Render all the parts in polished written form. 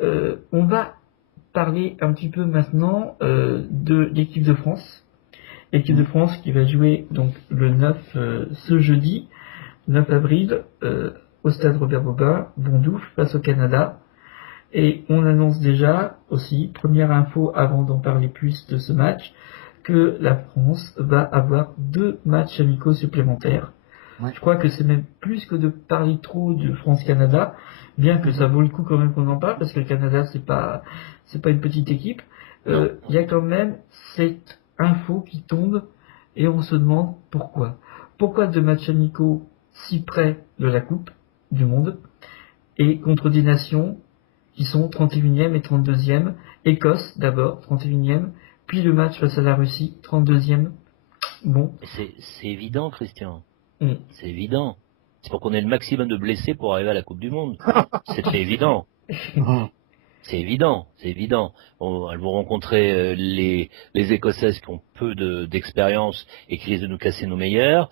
On va parler un petit peu maintenant de l'équipe de France. L'équipe de France qui va jouer donc le 9 ce jeudi, 9 avril, au stade Robert Boba, Bondoufle, face au Canada. Et on annonce déjà aussi, première info avant d'en parler plus de ce match, que la France va avoir 2 matchs amicaux supplémentaires. Ouais. Je crois que c'est même plus que de parler trop de France-Canada, bien que ça vaut le coup quand même qu'on en parle, parce que le Canada c'est pas une petite équipe. Il y a quand même cette info qui tombe et on se demande pourquoi. Pourquoi 2 matchs amicaux si près de la Coupe du Monde et contre des nations qui sont 31e et 32e. Écosse d'abord, 31e, puis le match face à la Russie, 32e. Bon. C'est évident, Christian. Mm. C'est évident. C'est pour qu'on ait le maximum de blessés pour arriver à la Coupe du Monde. C'était évident. C'est évident, c'est évident. Elles vont rencontrer les Écossaises qui ont peu d'expérience et qui risquent de nous casser nos meilleurs.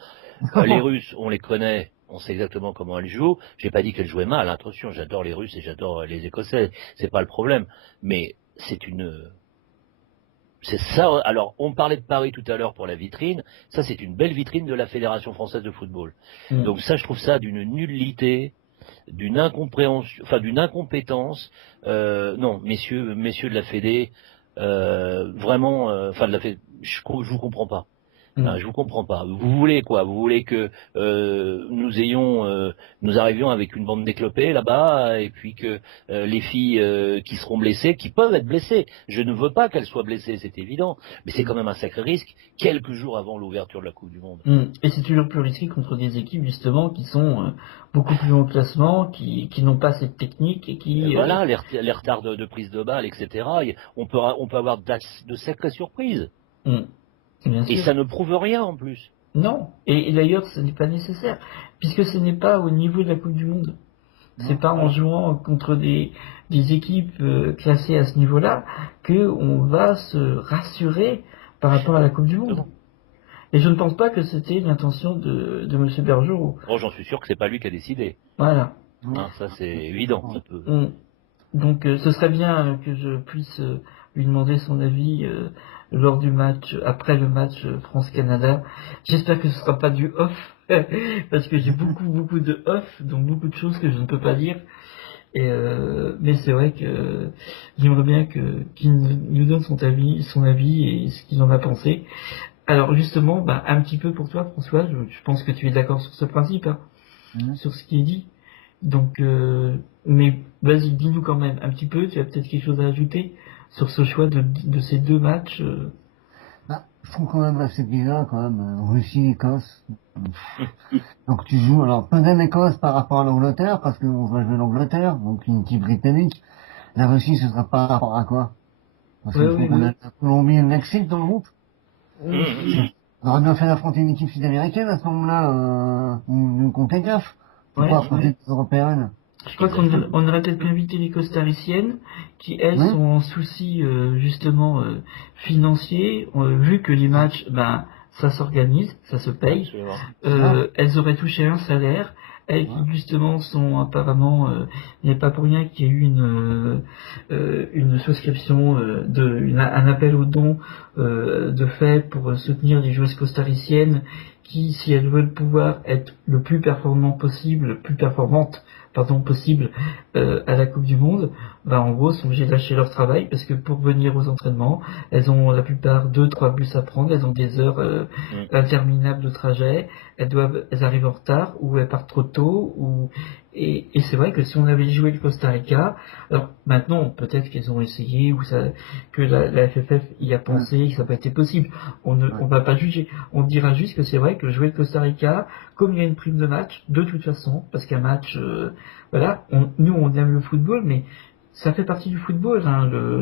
Les Russes, on les connaît, on sait exactement comment elles jouent. J'ai pas dit qu'elles jouaient mal, attention, j'adore les Russes et j'adore les Écossais, c'est pas le problème. Mais c'est ça. Alors, on parlait de Paris tout à l'heure pour la vitrine. Ça, c'est une belle vitrine de la Fédération française de football. Donc ça, je trouve ça d'une nullité, d'une incompréhension, enfin d'une incompétence. Non, messieurs de la Fédé, vraiment, enfin de la Fédé, je vous comprends pas. Je vous comprends pas. Vous voulez quoi? Vous voulez que nous arrivions avec une bande d'éclopés là-bas, et puis que les filles qui seront blessées, qui peuvent être blessées. Je ne veux pas qu'elles soient blessées, c'est évident. Mais c'est quand même un sacré risque, quelques jours avant l'ouverture de la Coupe du Monde. Et c'est toujours plus risqué contre des équipes justement qui sont beaucoup plus haut au classement, qui n'ont pas cette technique et qui. Voilà, les retards de prise de balle, etc. On peut avoir de sacrées surprises. Et ça ne prouve rien en plus. Non, et d'ailleurs ce n'est pas nécessaire, puisque ce n'est pas au niveau de la Coupe du Monde. C'est pas en jouant contre des équipes classées à ce niveau-là qu'on va se rassurer par rapport à la Coupe du Monde. Et je ne pense pas que c'était l'intention de M. Bergerot. Oh, j'en suis sûr que c'est pas lui qui a décidé. Voilà. Ça c'est évident. Ça peut... Donc ce serait bien que je puisse lui demander son avis lors du match, après le match France-Canada. J'espère que ce sera pas du off, parce que j'ai beaucoup de off, donc beaucoup de choses que je ne peux pas dire. Mais c'est vrai que j'aimerais bien qu'il nous donne son avis et ce qu'il en a pensé. Alors justement, un petit peu pour toi, François, je pense que tu es d'accord sur ce principe, sur ce qui est dit. Donc, mais vas-y, dis-nous quand même un petit peu, tu as peut-être quelque chose à ajouter sur ce choix de ces 2 matchs. Je trouve quand même assez bizarre, quand même, Russie-Écosse. Donc tu joues, alors peut-être l'Écosse par rapport à l'Angleterre, parce qu'on va jouer l'Angleterre, donc une équipe britannique. La Russie, ce sera par rapport à quoi? Parce qu'on a la Colombie et le Mexique dans le groupe. On aurait bien fait d'affronter une équipe sud-américaine à ce moment-là, ou contre les CAF. Pourquoi affronter des Européennes? Je crois qu'on aurait peut-être pu inviter les costariciennes qui, elles, sont en souci justement financier, vu que les matchs, ça s'organise, ça se paye. Elles auraient touché un salaire. Elles qui justement sont apparemment, il n'est pas pour rien qu'il y ait eu une souscription, un appel aux dons de fait pour soutenir les joueuses costariciennes qui, si elles veulent pouvoir être le plus performantes possible à la Coupe du Monde, en gros sont obligées de lâcher leur travail parce que pour venir aux entraînements, elles ont la plupart 2-3 bus à prendre, elles ont des heures interminables de trajet, elles arrivent en retard ou elles partent trop tôt et c'est vrai que si on avait joué le Costa Rica, alors maintenant peut-être qu'elles ont essayé ou que la FFF y a pensé, que ça n'a pas été possible. On va pas juger. On dira juste que c'est vrai que jouer le Costa Rica, comme il y a une prime de match, de toute façon, parce qu'un match, nous on aime le football, mais ça fait partie du football,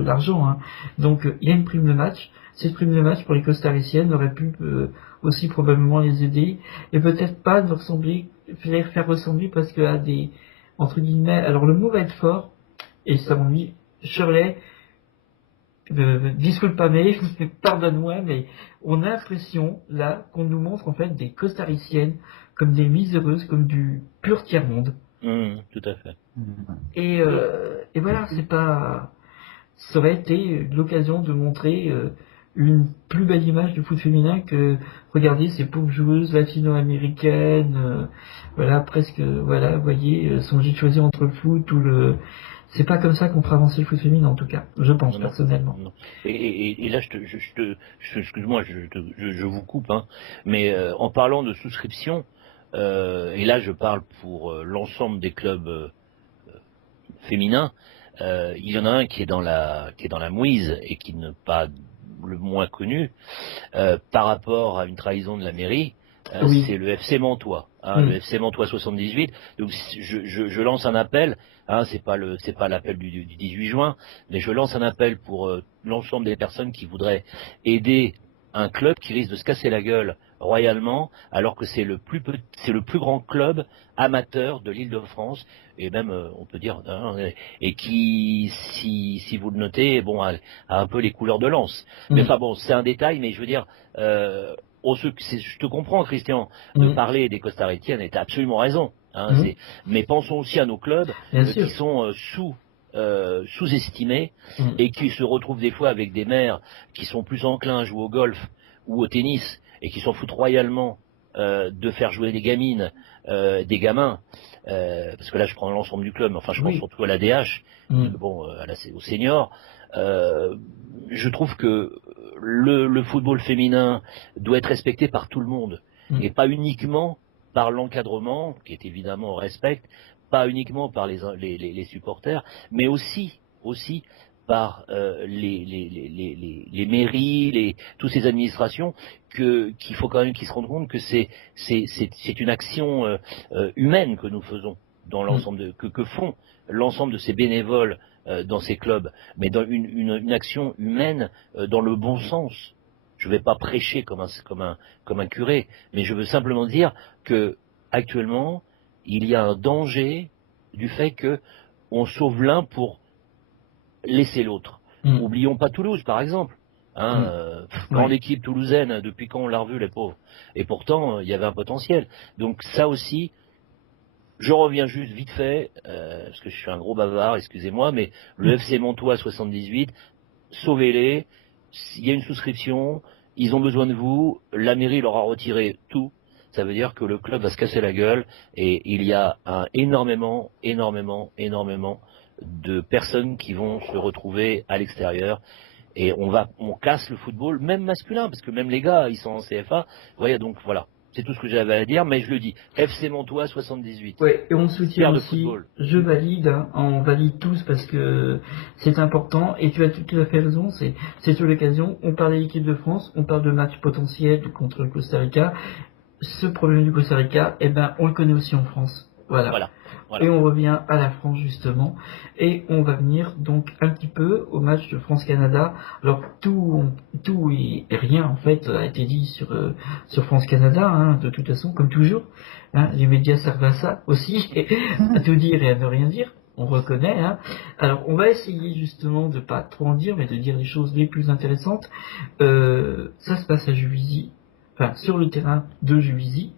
l'argent. Donc il y a une prime de match. Cette prime de match pour les costariciennes aurait pu aussi probablement les aider et peut-être pas les faire ressembler parce que à des entre guillemets. Alors le mot va être fort et ça m'ennuie. Shirley, disculpame, pardonne-moi, mais on a l'impression là qu'on nous montre en fait des costariciennes comme des miséreuses, comme du pur tiers-monde. Tout à fait. Et voilà, c'est pas, ça aurait été l'occasion de montrer une plus belle image du foot féminin que regardez ces pauvres joueuses latino-américaines, voilà presque, voilà, vous voyez, sont obligées de choisir entre le foot ou le. C'est pas comme ça qu'on fera avancer le foot féminin en tout cas, je pense Non, personnellement. non. Et là, excuse-moi, je vous coupe, hein, mais en parlant de souscription, et là je parle pour l'ensemble des clubs féminins, il y en a un qui est dans la mouise et qui n'est pas le moins connu par rapport à une trahison de la mairie. Oui. C'est le FC Mantois, hein, le FC Mantois 78. Donc je lance un appel, hein, c'est pas l'appel du 18 juin, mais je lance un appel pour l'ensemble des personnes qui voudraient aider un club qui risque de se casser la gueule royalement, alors que c'est le plus grand club amateur de l'Île-de-France, et même on peut dire, hein, et qui, si vous le notez, bon, a un peu les couleurs de Lens. Mais enfin bon, c'est un détail, mais je veux dire. Je te comprends, Christian, de parler des Costariciennes, et tu as absolument raison. Hein, mais pensons aussi à nos clubs qui sont sous-estimés et qui se retrouvent des fois avec des maires qui sont plus enclins à jouer au golf ou au tennis et qui s'en foutent royalement de faire jouer des gamines, des gamins. Parce que là, je prends l'ensemble du club, mais enfin, je pense surtout à la DH, bon, au senior. Je trouve que le football féminin doit être respecté par tout le monde et pas uniquement par l'encadrement, qui est évidemment on respecte, pas uniquement par les supporters, mais aussi par les mairies, toutes ces administrations, qu'il faut quand même qu'ils se rendent compte que c'est une action humaine que nous faisons dans l'ensemble que font l'ensemble de ces bénévoles dans ces clubs, mais dans une action humaine dans le bon sens. Je ne vais pas prêcher comme un curé, mais je veux simplement dire que actuellement il y a un danger du fait que on sauve l'un pour laisser l'autre. Oublions pas Toulouse, par exemple. Hein, grande équipe toulousaine, depuis quand on l'a revu, les pauvres. Et pourtant, il y avait un potentiel. Donc ça aussi, je reviens juste vite fait, parce que je suis un gros bavard, excusez-moi, mais le FC Mantois 78, sauvez-les, il y a une souscription, ils ont besoin de vous, la mairie leur a retiré tout. Ça veut dire que le club va se casser la gueule et il y a énormément de personnes qui vont se retrouver à l'extérieur et on casse le football, même masculin, parce que même les gars, ils sont en CFA. Vous voyez, donc voilà, c'est tout ce que j'avais à dire, mais je le dis, FC Mantois 78. Ouais, et on soutient aussi, je valide, hein, on valide tous parce que c'est important, et tu as tout à fait raison, c'est sur l'occasion, on parle de l'équipe de France, on parle de match potentiel contre le Costa Rica. Ce problème du Costa Rica, eh ben, on le connaît aussi en France. Voilà. Et on revient à la France justement, et on va venir donc un petit peu au match de France-Canada. Alors tout et rien en fait a été dit sur France-Canada, hein, de toute façon, comme toujours. Hein, les médias servent à ça aussi, à tout dire et à ne rien dire. On reconnaît. Hein. Alors on va essayer justement de pas trop en dire, mais de dire les choses les plus intéressantes. Ça se passe à Juvisy. Enfin, sur le terrain de Juvisy,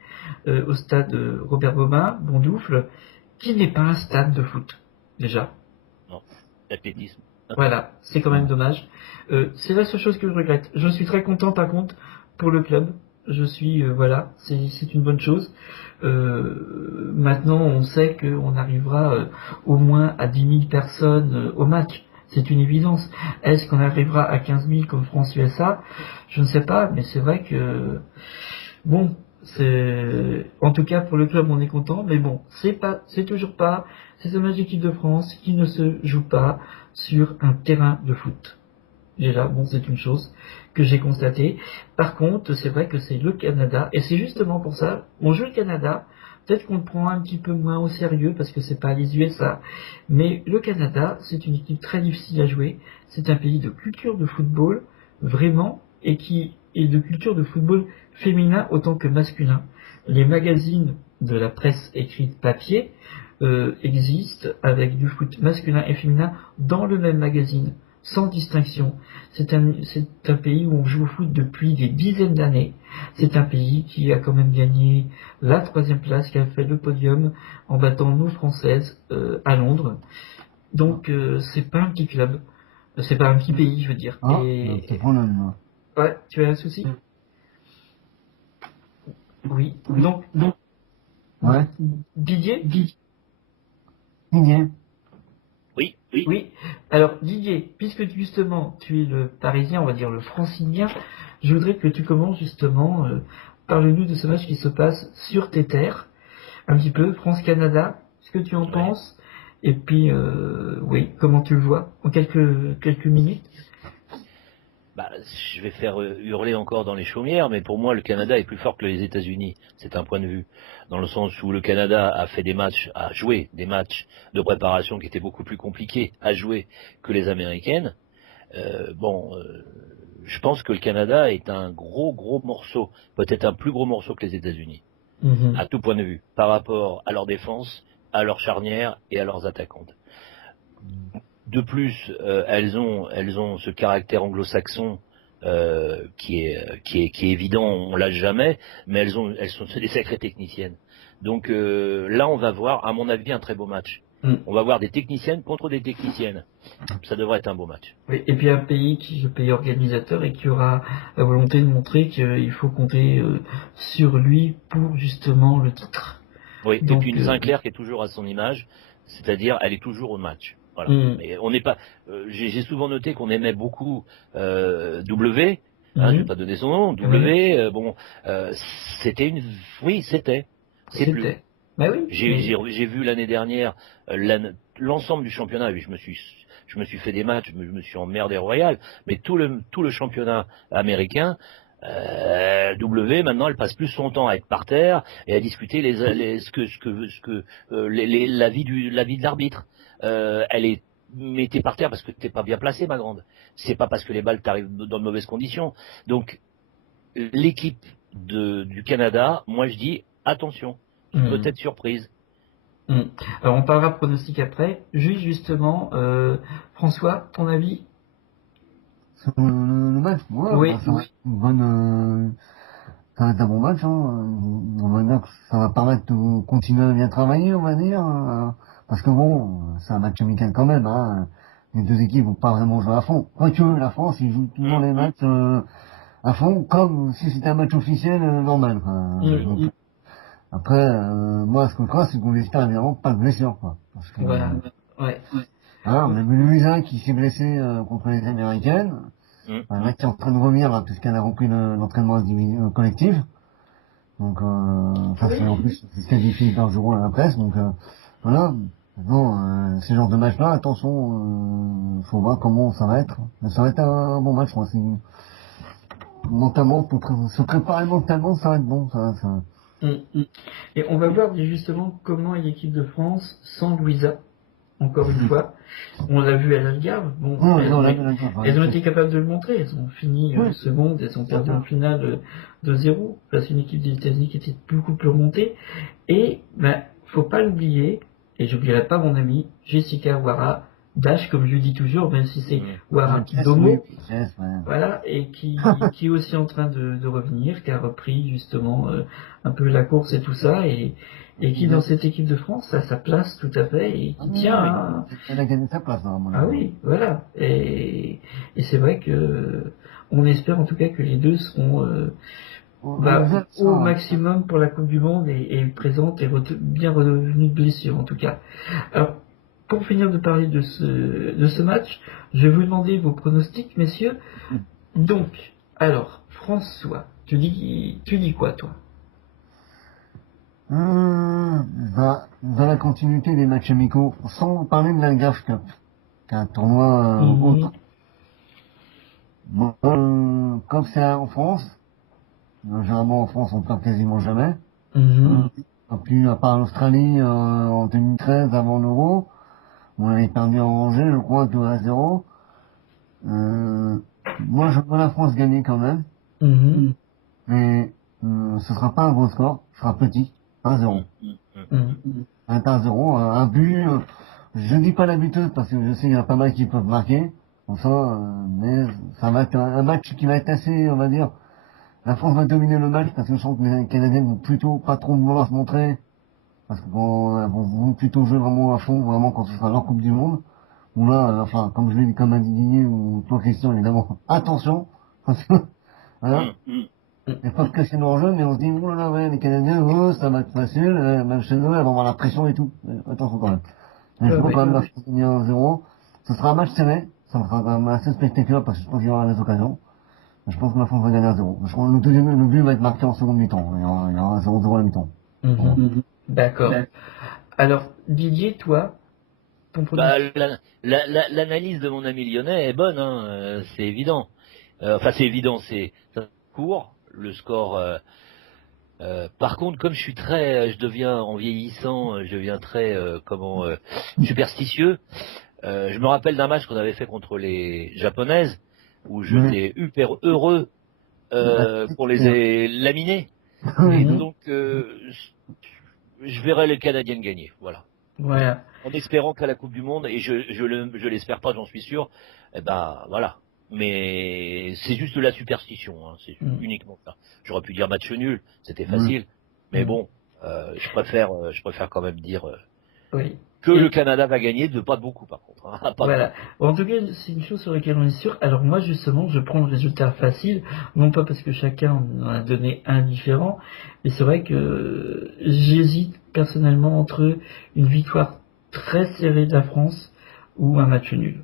au stade Robert Bomin, Bondoufle, qui n'est pas un stade de foot, déjà. Non, l'athlétisme. Voilà, c'est quand même dommage. C'est la seule chose que je regrette. Je suis très content, par contre, pour le club. Je suis, voilà, c'est une bonne chose. Maintenant, on sait qu'on arrivera au moins à 10 000 personnes au match. C'est une évidence. Est-ce qu'on arrivera à 15 000 comme France-USA? Je ne sais pas, mais c'est vrai que... Bon, en tout cas pour le club on est content, mais bon, c'est toujours pas... C'est un match d'équipe de France qui ne se joue pas sur un terrain de foot. Déjà, bon, c'est une chose que j'ai constatée. Par contre, c'est vrai que c'est le Canada, et c'est justement pour ça, on joue le Canada, peut-être qu'on le prend un petit peu moins au sérieux parce que c'est pas les USA, mais le Canada, c'est une équipe très difficile à jouer. C'est un pays de culture de football, vraiment, et qui est de culture de football féminin autant que masculin. Les magazines de la presse écrite papier existent avec du foot masculin et féminin dans le même magazine. sans distinction. C'est un pays où on joue au foot depuis des dizaines d'années. C'est un pays qui a quand même gagné la 3e place, qui a fait le podium en battant nos Françaises à Londres. Donc c'est pas un petit club, c'est pas un petit pays, je veux dire. Ah, Et c'est problème, là. ouais, tu as un souci? Oui. Donc Ouais. Didier. Didier. Oui. Oui. Alors Didier, puisque justement tu es le Parisien, on va dire le Francilien, je voudrais que tu commences justement. Parle-nous de ce match qui se passe sur tes terres, un petit peu France-Canada, ce que tu en Ouais. penses, et puis oui, comment tu le vois en quelques minutes. Bah, je vais faire hurler encore dans les chaumières, mais pour moi, le Canada est plus fort que les États-Unis. C'est un point de vue. Dans le sens où le Canada a fait a joué des matchs de préparation qui étaient beaucoup plus compliqués à jouer que les Américaines. Je pense que le Canada est un gros morceau, peut-être un plus gros morceau que les États-Unis, à tout point de vue, par rapport à leur défense, à leur charnière et à leurs attaquantes. De plus, elles ont ce caractère anglo-saxon qui est évident, on l'a jamais, mais elles sont des sacrées techniciennes. Donc là, on va voir, à mon avis, un très beau match. On va voir des techniciennes contre des techniciennes. Ça devrait être un beau match. Oui, et puis un pays le pays organisateur et qui aura la volonté de montrer qu'il faut compter sur lui pour justement le titre. Oui, Donc, et puis une Sinclair qui est toujours à son image, c'est-à-dire elle est toujours au match. Voilà. Mais on n'est pas. J'ai souvent noté qu'on aimait beaucoup W. Je vais pas donner son nom. W. C'était une. Oui, c'était. C'est plus. Bah oui. J'ai vu l'année dernière l'ensemble du championnat. Et je me suis fait des matchs, je me suis emmerdé royal. Mais tout le championnat américain. W maintenant elle passe plus son temps à être par terre et à discuter l'avis de l'arbitre. Mais t'es par terre parce que t'es pas bien placé, ma grande. C'est pas parce que les balles t'arrivent dans de mauvaises conditions. Donc l'équipe du Canada, moi je dis attention, peut-être surprise. Alors on parlera pronostic après. Justement, François, ton avis? Sur le match, ouais, Oui. Ça va être un bon match, hein. On va dire que ça va permettre de continuer à bien travailler, on va dire. Parce que bon, c'est un match amical quand même, hein. Les deux équipes vont pas vraiment jouer à fond. Quoique, la France, ils jouent toujours les matchs à fond, comme si c'était un match officiel normal, quoi. Donc, après, moi, ce que je crois, c'est qu'on espère évidemment pas de blessure, quoi. Parce que, Voilà. Ouais. Hein, on a vu Louisa qui s'est blessé contre les Américaines. Là, qui est en train de revenir, là, puisqu'elle a repris l'entraînement collectif. Donc, ça fait en plus, c'est ce qu'elle dit Philippe Bergeron à la presse. Donc, voilà. Maintenant, ces genres de matchs-là, attention, faut voir comment ça va être. Mais ça va être un bon match, je crois. Mentalement, pour se préparer mentalement, ça va être bon. Ça. Et on va voir justement comment est l'équipe de France sans Louisa. Encore une fois, on l'a vu à l'Algarve. Bon, elles ont été capables de le montrer. Elles ont fini seconde, elles ont perdu en finale 2-0 face à une équipe des États-Unis qui était beaucoup plus remontée. Et faut pas l'oublier, et j'oublierai pas mon amie Jessica Wara Dash, comme je le dis toujours, même si c'est Wara Domo, voilà, et qui est aussi en train de revenir, qui a repris justement un peu la course et tout ça, et qui dans cette équipe de France a sa place tout à fait et qui tient. Elle a gagné sa place, hein, Ah oui, voilà. Et c'est vrai que on espère en tout cas que les deux seront au maximum pour la Coupe du Monde et présentes et bien revenues de blessure en tout cas. Alors, pour finir de parler de ce match, je vais vous demander vos pronostics, messieurs. Donc, alors, François, tu dis quoi, toi? Dans la continuité des matchs amicaux, sans parler de la Graf Cup, qui est un tournoi autre. Bon, comme c'est en France, généralement en France on perd quasiment jamais. Et puis à part l'Australie en 2013 avant l'Euro, on avait perdu en Angers, je crois, 2-0. Moi je vois la France gagner quand même. Mais ce sera pas un gros score, ce sera petit. 1-0. 1-0, un but. Je dis pas la buteuse parce que je sais qu'il y en a pas mal qui peuvent marquer. Comme ça, mais ça va être un match qui va être assez, on va dire, la France va dominer le match parce que je sens que les Canadiens vont plutôt pas trop vouloir se montrer, parce qu'ils vont plutôt jouer vraiment à fond, vraiment quand ce sera leur Coupe du Monde. Ou là, enfin, comme je l'ai dit, comme a dit Didier ou toi Christian, évidemment, attention, parce que, voilà, Mm. il n'y a pas de casser leur jeu, mais on se dit, oh là là, ouais, les Canadiens, oh, ça va être facile, même chez eux, elles vont avoir la pression et tout. Attention quand même. Mais je Ouais, vois ouais. quand même la France gagner 1-0. Ce sera un match serré, ça sera quand même assez spectaculaire parce que je pense qu'il y aura des occasions. Je pense que la France va gagner 1-0. Je crois que le but va être marqué en seconde mi-temps. Il y aura 0-0 à la mi-temps. Voilà. Mhm. D'accord. Alors, Didier, toi, ton Bah, pronostic? l'analyse de mon ami lyonnais est bonne, hein, c'est évident. Enfin, c'est évident, c'est ça court, le score. Par contre, comme je deviens en vieillissant, je deviens très superstitieux. Je me rappelle d'un match qu'on avait fait contre les japonaises où Mais, j'étais hyper heureux qu'on les ait laminés. Et oui. Mhm. donc, je verrai les Canadiennes gagner. Voilà. Voilà. En espérant qu'à la Coupe du Monde, et je l'espère pas, j'en suis sûr, eh ben voilà. Mais c'est juste de la superstition, hein, c'est Mhm. uniquement ça. J'aurais pu dire match nul, c'était Oui. facile, mais Mhm. bon, je préfère quand même dire Oui. que le Et Canada va gagner, de pas beaucoup par contre, hein, pas voilà. beaucoup. Bon, en tout cas, c'est une chose sur laquelle on est sûr. Alors moi, justement, je prends le résultat facile, non pas parce que chacun en a donné un différent, mais c'est vrai que j'hésite personnellement entre une victoire très serrée de la France ou un match nul.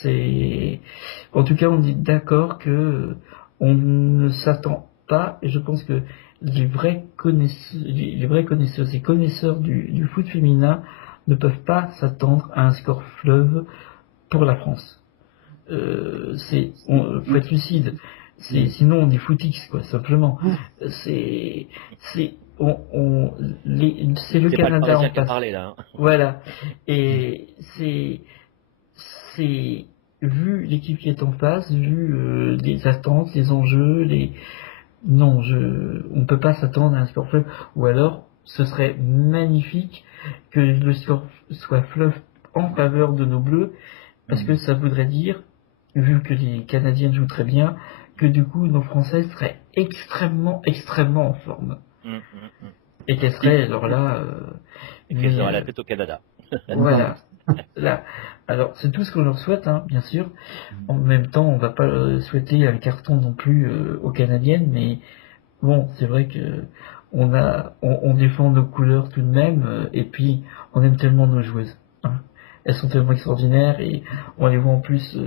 C'est, en tout cas, on est d'accord que on ne s'attend pas, et je pense que les vrais connaisseurs et connaisseurs du foot féminin ne peuvent pas s'attendre à un score fleuve pour la France. Faut être lucide. Sinon on est footix quoi, simplement. C'est, c'est le C'est pas le Canada en Parisien qui a face. parlé là. Hein. Voilà. Et c'est, vu l'équipe qui est en face, vu les attentes, les enjeux, non, on peut pas s'attendre à un score fleuve. Ou alors, ce serait magnifique que le score soit fleuve en faveur de nos bleus, parce que ça voudrait dire, vu que les Canadiens jouent très bien, que du coup nos Françaises seraient extrêmement, extrêmement en forme. Hum, hum, hum. Et qu'elles seraient alors là, Et qu'ils mais auraient la tête au Canada. voilà. Là, alors c'est tout ce qu'on leur souhaite, hein, bien sûr. En même temps, on va pas souhaiter un carton non plus aux Canadiennes, mais bon, c'est vrai que on défend nos couleurs tout de même, et puis on aime tellement nos joueuses. Hein. Elles sont tellement extraordinaires et on les voit en plus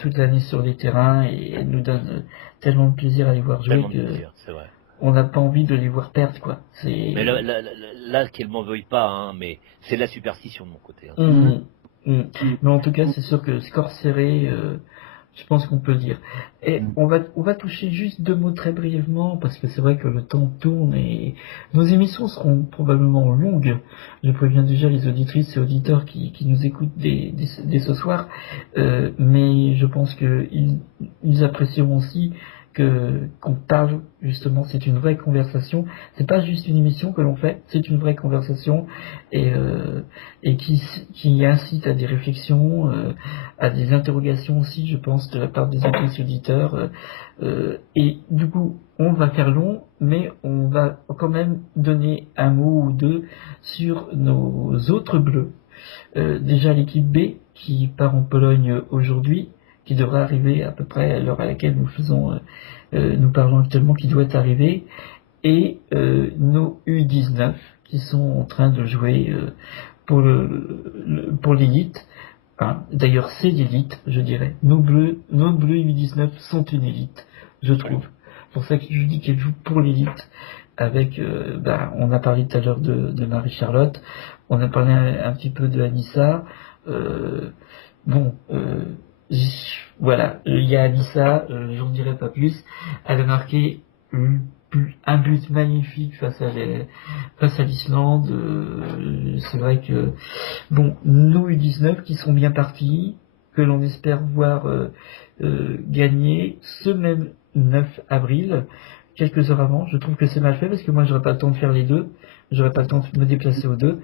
toute l'année sur les terrains et elles nous donnent tellement de plaisir à les voir jouer Tellement de que plaisir, c'est vrai. on n'a pas envie de les voir perdre quoi. Mais C'est là qu'elle m'en veuille pas, hein, mais c'est de la superstition de mon côté. Hein. Hum, hum. Mais en tout cas, c'est sûr que score serré, je pense qu'on peut le dire. Et on va toucher juste deux mots très brièvement, parce que c'est vrai que le temps tourne et nos émissions seront probablement longues. Je préviens déjà les auditrices et auditeurs qui nous écoutent dès ce soir, mais je pense ils apprécieront aussi qu'on parle justement, c'est une vraie conversation. C'est pas juste une émission que l'on fait, c'est une vraie conversation et qui incite à des réflexions, à des interrogations aussi, je pense, de la part des auditeurs. Et du coup, on va faire long, mais on va quand même donner un mot ou deux sur nos autres bleus. Déjà l'équipe B qui part en Pologne aujourd'hui, qui devra arriver à peu près à l'heure à laquelle nous parlons actuellement, qui doit arriver, et nos U19 qui sont en train de jouer pour l'élite. Hein. D'ailleurs, c'est l'élite, je dirais. Nos bleus U19 sont une élite, je trouve. C'est pour ça que je dis qu'elles jouent pour l'élite. Avec, on a parlé tout à l'heure de Marie-Charlotte, on a parlé un petit peu de Anissa. Bon, voilà, il y a Anissa, j'en dirai pas plus. Elle a marqué un but magnifique face à l'Islande. C'est vrai que bon, nos U19 qui sont bien partis, que l'on espère voir gagner ce même 9 avril, quelques heures avant. Je trouve que c'est mal fait parce que moi j'aurais pas le temps de faire les deux, j'aurais pas le temps de me déplacer aux deux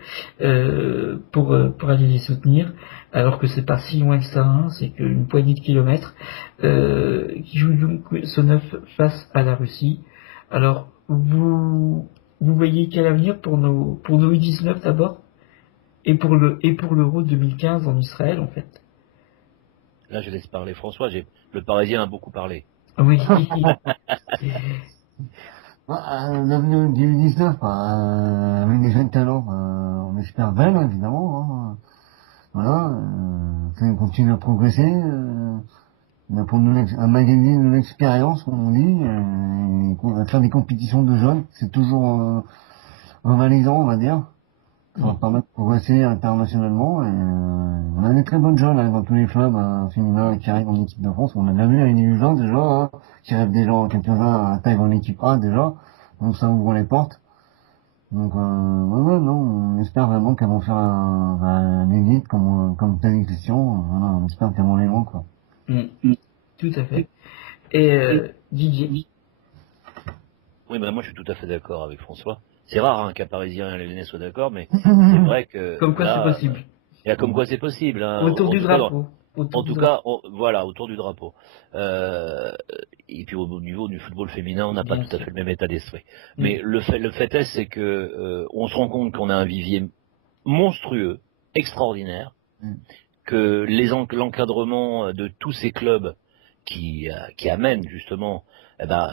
pour aller les soutenir, alors que c'est pas si loin que ça, hein, c'est qu'une poignée de kilomètres qui joue donc ce 9 face à la Russie. Alors vous voyez quel avenir pour nos U19 d'abord et pour l'Euro 2015 en Israël en fait. Là, je laisse parler François. Le Parisien a beaucoup parlé. Oui. L'avenir du 19, avec des jeunes talents, on espère bien, hein, évidemment. Hein. Voilà, qu'on continue à progresser, pour un magazine de l'expérience, comme on dit, et qu'on va faire des compétitions de jeunes, c'est toujours rivalisant, on va dire. Ça va permettre de progresser internationalement, et on a des très bonnes jeunes hein, dans tous les clubs féminins qui arrivent en équipe de France. On a déjà vu à une U20 déjà, hein, qui rêvent déjà quelques-uns à taille en équipe A déjà, donc ça ouvre les portes. Donc ouais, non, on espère vraiment qu'elles vont faire un élite comme t'as dit Christian, voilà, on espère qu'elles vont aller loin quoi. Tout à fait. Et Didier. Oui, mais moi je suis tout à fait d'accord avec François. C'est rare hein, qu'un Parisien et un Lyonnais soient d'accord, mais c'est vrai que Comme quoi c'est possible. Comme quoi c'est possible. Hein, autour du drapeau. Voilà, autour du drapeau. Et puis au niveau du football féminin, on n'a pas tout à fait le même état d'esprit. Mais le fait est, c'est que on se rend compte qu'on a un vivier monstrueux, extraordinaire, que l'encadrement de tous ces clubs qui amènent justement,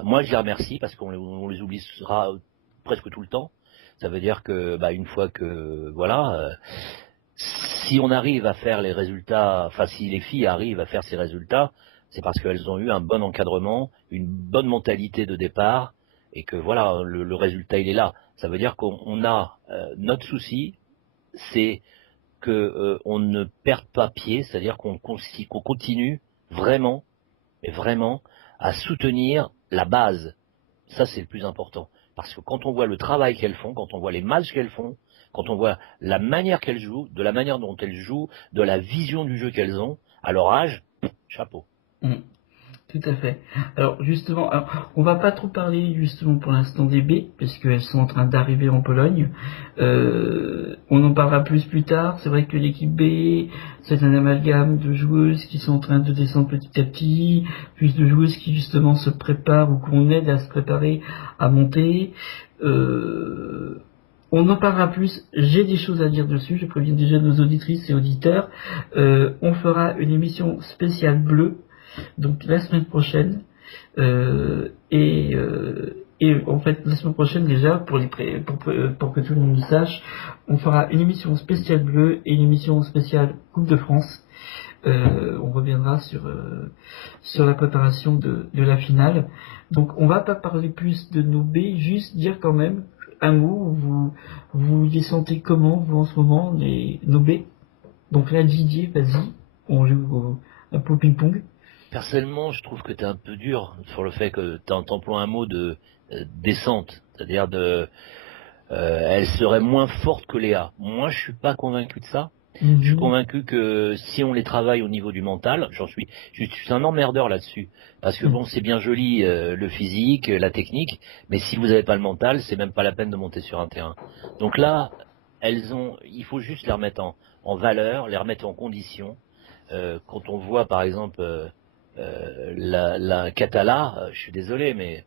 moi je les remercie parce qu'on les oubliera presque tout le temps. Ça veut dire que une fois que si on arrive à faire les résultats, enfin si les filles arrivent à faire ces résultats, c'est parce qu'elles ont eu un bon encadrement, une bonne mentalité de départ, et que voilà, le résultat il est là. Ça veut dire qu'on a notre souci, c'est que on ne perde pas pied, c'est-à-dire qu'on continue vraiment, mais vraiment, à soutenir la base. Ça c'est le plus important. Parce que quand on voit le travail qu'elles font, quand on voit les matchs qu'elles font, quand on voit la manière qu'elles jouent, de la manière dont elles jouent, de la vision du jeu qu'elles ont, à leur âge, chapeau. Tout à fait. Alors justement, on va pas trop parler justement pour l'instant des B, puisqu'elles sont en train d'arriver en Pologne. On en parlera plus tard. C'est vrai que l'équipe B, c'est un amalgame de joueuses qui sont en train de descendre petit à petit, plus de joueuses qui justement se préparent ou qu'on aide à se préparer à monter. On en parlera plus, j'ai des choses à dire dessus, je préviens déjà nos auditrices et auditeurs. On fera une émission spéciale bleue, donc la semaine prochaine, et en fait la semaine prochaine déjà, pour que tout le monde le sache, on fera une émission spéciale bleue et une émission spéciale Coupe de France. On reviendra sur la préparation de la finale. Donc on va pas parler plus de nos B, juste dire quand même un mot, vous les sentez comment, vous, en ce moment, nos B? Donc là, Didier, vas-y, on joue un peu au ping-pong. Personnellement, je trouve que tu es un peu dur sur le fait que tu emploies un mot de descente, c'est-à-dire elle serait moins forte que Léa. Moi, je suis pas convaincu de ça. Je suis convaincu que si on les travaille au niveau du mental, je suis un emmerdeur là-dessus. Parce que bon, c'est bien joli le physique, la technique, mais si vous n'avez pas le mental, c'est même pas la peine de monter sur un terrain. Donc là, il faut juste les remettre en valeur, les remettre en condition. Quand on voit par exemple la Catala, je suis désolé, mais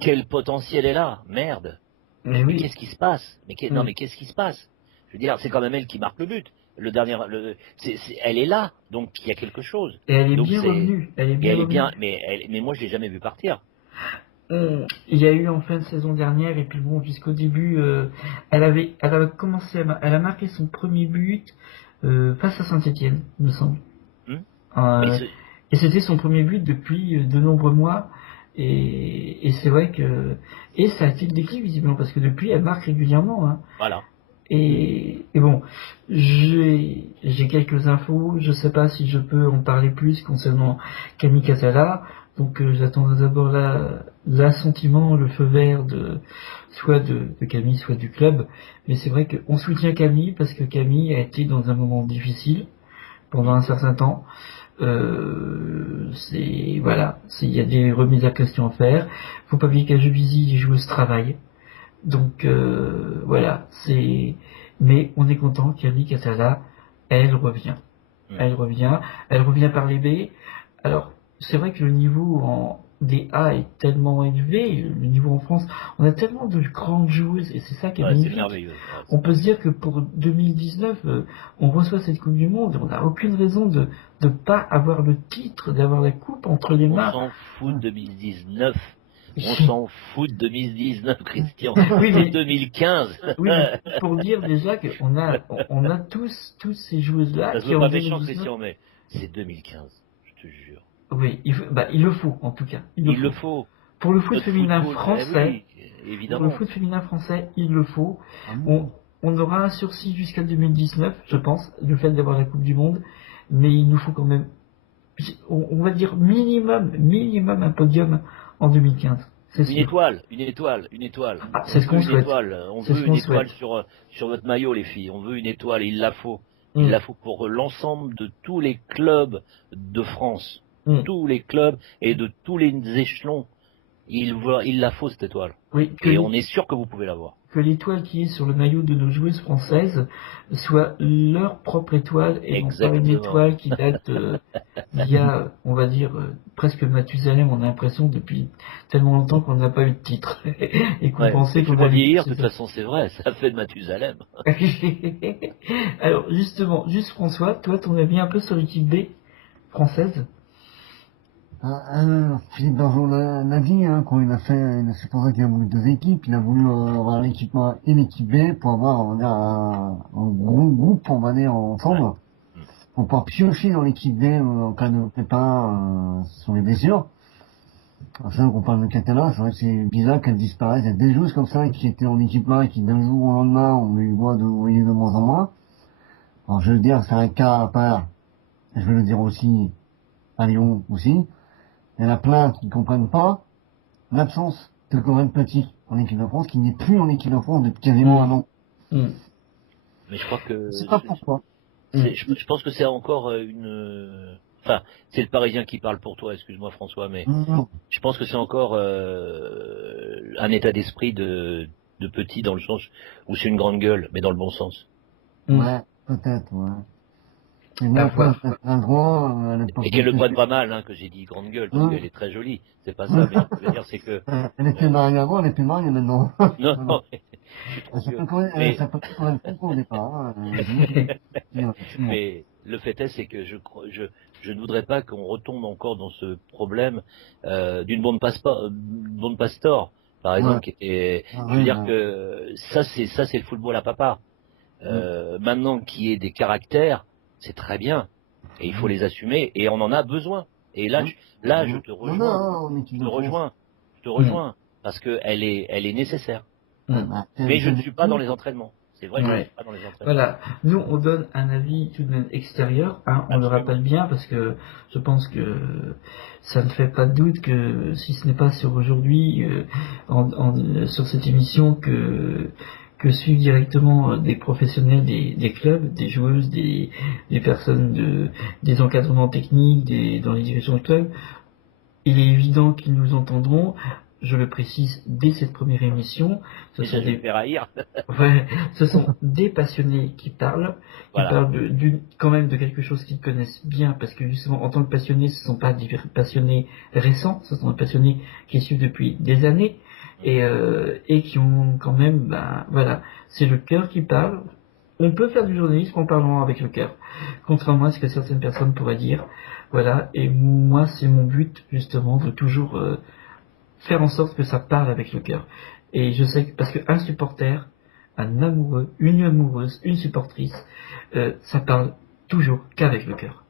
quel potentiel est là, merde. Mais qu'est-ce qui se passe? Non, mais qu'est-ce qui se passe? Je veux dire, c'est quand même elle qui marque le but. Elle est là, donc il y a quelque chose. Et elle est bien revenue. Mais moi je l'ai jamais vue partir. Il y a eu en fin de saison dernière, et puis bon, jusqu'au début, elle a marqué son premier but face à Saint-Étienne, il me semble. Et c'était son premier but depuis de nombreux mois. Et c'est vrai que ça a été le déclic visiblement, parce que depuis elle marque régulièrement. Hein. Voilà. Et bon, j'ai quelques infos, je sais pas si je peux en parler plus concernant Camille Catala, donc j'attendrai d'abord l'assentiment, le feu vert soit de Camille, soit du club, mais c'est vrai qu'on soutient Camille parce que Camille a été dans un moment difficile pendant un certain temps. Il y a des remises à question à faire. Faut pas oublier qu'à Juvisy, les joueuses travaillent. Donc voilà, mais on est content qu'Ali Kassala, elle revient. Elle revient par les B. Alors, c'est vrai que le niveau en DA est tellement élevé, le niveau en France, on a tellement de grandes joueuses, et c'est ça qui est magnifique. C'est merveilleux. On peut se dire que pour 2019, on reçoit cette Coupe du Monde, on n'a aucune raison de ne pas avoir le titre, d'avoir la coupe entre les mains. On s'en fout de 2019. On s'en fout de 2019, Christian. Oui, mais 2015. Oui, mais pour dire déjà qu'on a tous ces joueuses-là Ça se qui veut ont pas 2019. méchant, Christian, mais c'est 2015, je te jure. Oui, il le faut en tout cas. Il le faut. Pour le foot Notre féminin football, français, oui, évidemment. pour le foot féminin français, il le faut. Ah bon. On aura un sursis jusqu'à 2019, je pense, le fait d'avoir la Coupe du Monde, mais il nous faut quand même, on va dire minimum un podium en 2015. C'est sûr. Une étoile. Ah, c'est ce qu'on souhaite. On veut une étoile sur votre maillot, les filles. On veut une étoile et il la faut. Il la faut pour l'ensemble de tous les clubs de France. Tous les clubs et de tous les échelons. Il la faut, cette étoile. Oui, et on est sûr que vous pouvez l'avoir. Que l'étoile qui est sur le maillot de nos joueuses françaises soit leur propre étoile et non pas une étoile qui date d'il y a, on va dire, presque Mathusalem. On a l'impression depuis tellement longtemps qu'on n'a pas eu de titre et qu'on pensait qu'on allait vieillir. De toute façon, c'est vrai, ça fait de Mathusalem. Alors justement, juste François, toi, ton avis un peu sur l'équipe B française? Philippe Bergeron l'a dit, hein, quand il a fait, c'est pour ça qu'il a voulu deux équipes, il a voulu avoir l'équipe A et l'équipe B pour avoir, on va dire, un gros groupe, on va dire, ensemble, pour pouvoir piocher dans l'équipe B en cas de pépin sur les blessures. C'est vrai qu'on parle de Catala, c'est vrai que c'est bizarre qu'elle disparaisse. Il y a des joueuses comme ça qui étaient en équipe A et qui d'un jour au lendemain, on les voit de moins en moins. Alors je veux dire, c'est un cas à part, je veux le dire aussi à Lyon aussi. Il y en a plein qui ne comprennent pas l'absence de Corinne Petit en équipe de France, qui n'est plus en équipe de France depuis quasiment un an. Mais je crois que... Je sais pas pourquoi. Je pense que c'est encore Enfin, c'est le Parisien qui parle pour toi, excuse-moi François, mais je pense que c'est encore un état d'esprit de Petit dans le sens où c'est une grande gueule, mais dans le bon sens. Ouais, peut-être, ouais. Et qu'elle le prenne pas mal, hein, que j'ai dit grande gueule, parce qu'elle est très jolie. C'est pas ça, mais je veux dire, c'est que... Elle était mariée avant, elle est plus mariée maintenant. Non, ça peut être au départ. Mais le fait est, c'est que je ne voudrais pas qu'on retombe encore dans ce problème d'une bombe pastor, par exemple, qui était... Je veux dire que ça, c'est le football à papa. Maintenant qu'il y ait des caractères, c'est très bien. Et il faut les assumer. Et on en a besoin. Et là, je te rejoins. Je te rejoins. Parce qu'elle est nécessaire. Mais je ne suis pas dans les entraînements. C'est vrai que je ne suis pas dans les entraînements. Voilà. Nous, on donne un avis tout de même extérieur. Hein, on le rappelle bien parce que je pense que ça ne fait pas de doute que si ce n'est pas sur aujourd'hui, sur cette émission, que suivent directement des professionnels des clubs, des joueuses, des personnes des encadrements techniques, dans les directions de clubs. Il est évident qu'ils nous entendront, je le précise dès cette première émission. Ce sont des passionnés qui parlent, quand même de quelque chose qu'ils connaissent bien, parce que justement, en tant que passionnés, ce ne sont pas des passionnés récents, ce sont des passionnés qui suivent depuis des années, et qui ont quand même, c'est le cœur qui parle. On peut faire du journalisme en parlant avec le cœur, contrairement à ce que certaines personnes pourraient dire. Voilà, et moi c'est mon but justement de toujours faire en sorte que ça parle avec le cœur. Et je sais que parce qu'un supporter, un amoureux, une amoureuse, une supportrice, ça parle toujours qu'avec le cœur.